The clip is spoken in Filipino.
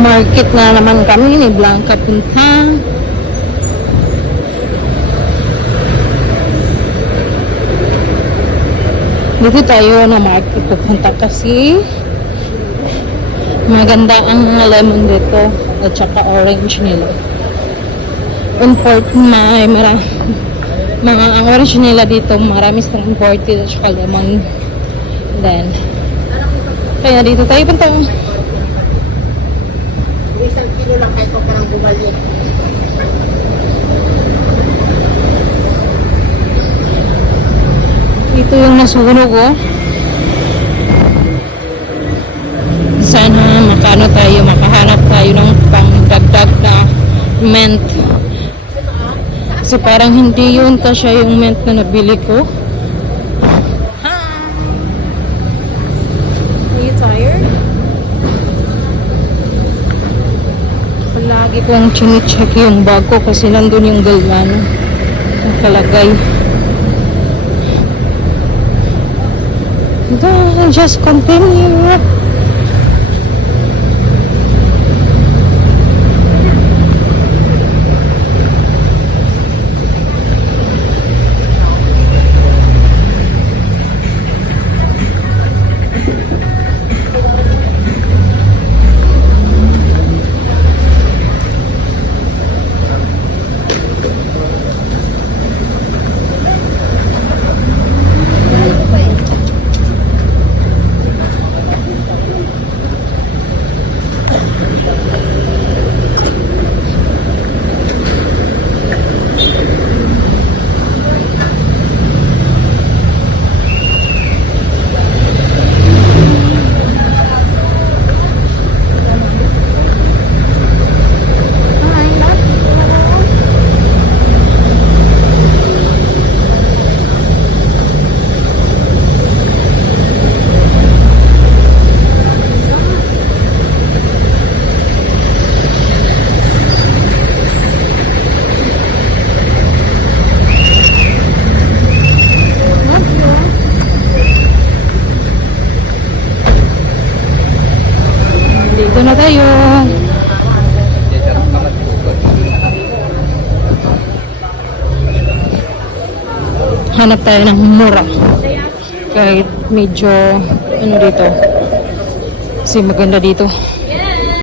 market na naman kami ni Blanca punta. Dito tayo na market pupunta kasi maganda ang mga lemon dito at saka orange nila. Import mga ang orange nila dito marami silang imported at saka lemon. Then kaya dito tayo punta. Isang kilo lang kahit pa parang bumalik. Ito yung nasunog oh. Sana makahanap tayo ng pangdagdag na mint. Kasi parang hindi yun kasya yung mint na nabili ko. Are you tired? Palagi kong chine-check yung bag ko kasi nandun yung galvano nakalagay. Then just continue. Dito na tayo. Hanap tayo ng mura. Kahit medyo ano dito. Kasi maganda dito.